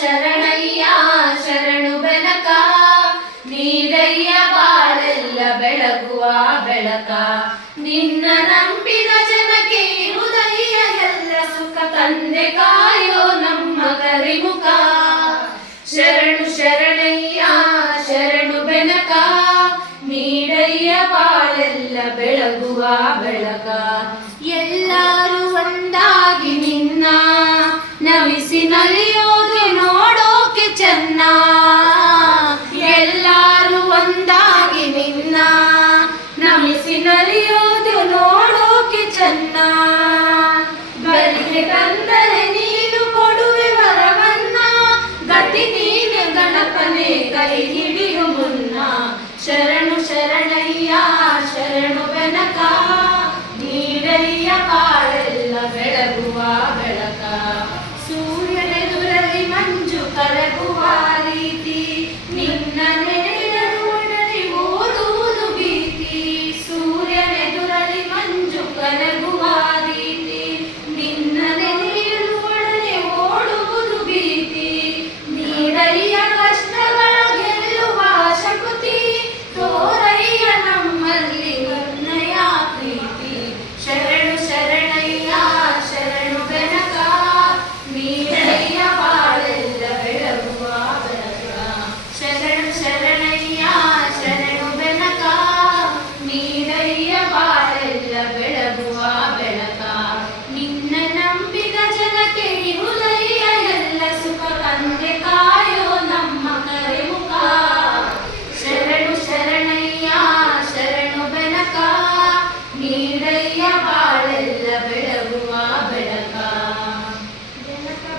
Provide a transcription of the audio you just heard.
ಶರಣಯ್ಯ, ಶರಣು ಬೆನಕ. ನೀಡಯ್ಯ ಬಾಳೆಲ್ಲ ಬೆಳಗುವ ಬೆಳಕ. ನಿನ್ನ ನಂಬಿದ ಜನಕ್ಕೆ ಹೃದಯ ಎಲ್ಲ ಸುಖ ತಂದೆ ಕಾಯೋ ನಮ್ಮ ಕರಿಮುಖ. ಶರಣು ಶರಣಯ್ಯ, ಶರಣು ಬೆನಕ. ನೀಡಯ್ಯ ಬಾಳೆಲ್ಲ ಬೆಳಗುವ ಬೆಳಕ. ಎಲ್ಲರೂ ಒಂದಾಗಿ ನಿನ್ನ ನವಿಸಿ ನಲಿಯೋದು ಚೆನ್ನ